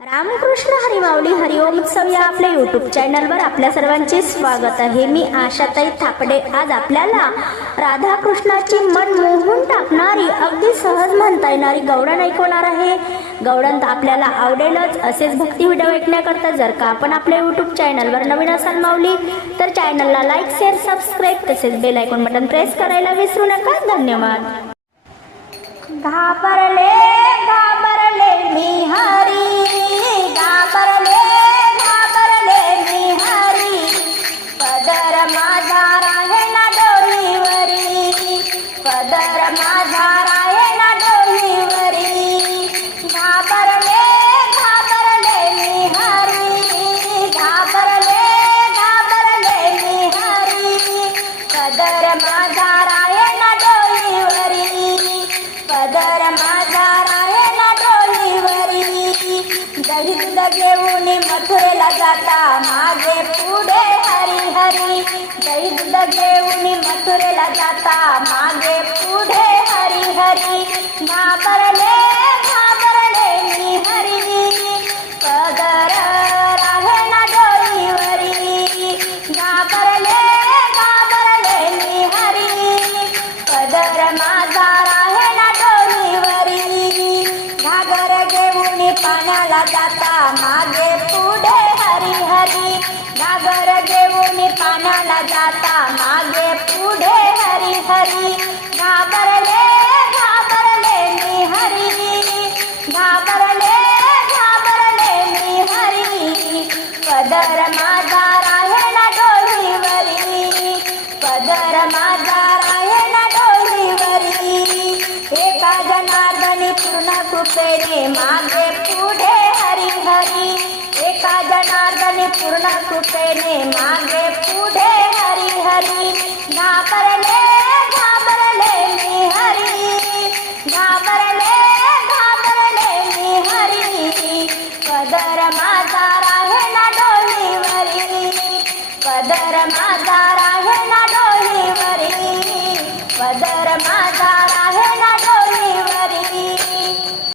रामकृष्ण हरिमावली हरिओम उत्सव या आपल्या युट्यूब चॅनलवर आपल्या सर्वांचे स्वागत आहे. मी आशाताई थापडे. आज आपल्याला राधाकृष्णाची मन मोहून टाकणारी अगदी सहज म्हणता येणारी गौडण ऐकवणार आहे. गवडण तर आपल्याला आवडेलच. असेच भक्ती व्हिडिओ ऐकण्याकरता जर का आपण आपल्या युट्यूब चॅनलवर नवीन असाल मावली तर चॅनलला लाईक शेअर सबस्क्राईब तसेच बेल ऐकून बटन प्रेस करायला विसरू नका. धन्यवाद. घाबरले पदर माझा राहे ना डोलीवरी. पदर माझा राहे ना डोलीवरी. दहिंद घेऊन मथुरेला जाता मागे पुढे हरी हरी दहिंद घेऊन मथुरेला जाता माझे पुढे हरी हरी घाबरले पदर माझा राहिला ना घागर घेऊन पाण्याला जाता मागे पुढे हरी हरी घागर घेऊन पाण्याला जाता मागे पुढे हरी हरी घाबरले घाबरले मी हरी. घाबरले घाबरले मी हरी. पदर माझा राहिला ना डोलीवरी पदर माझा जनार्दनी पूर्ण कृपेने माझे पुढे हरी हरी एका जनार्दनी पूर्ण कृपेने माझे पुढे हरी हरी घाबरले घाबरले मी हरी. घाबरले घाबरले मी हरी. पदर माझा राहे ना डोलीवरी. पदर माझा राहे ना डोलीवरी. पदर माझा राहे ना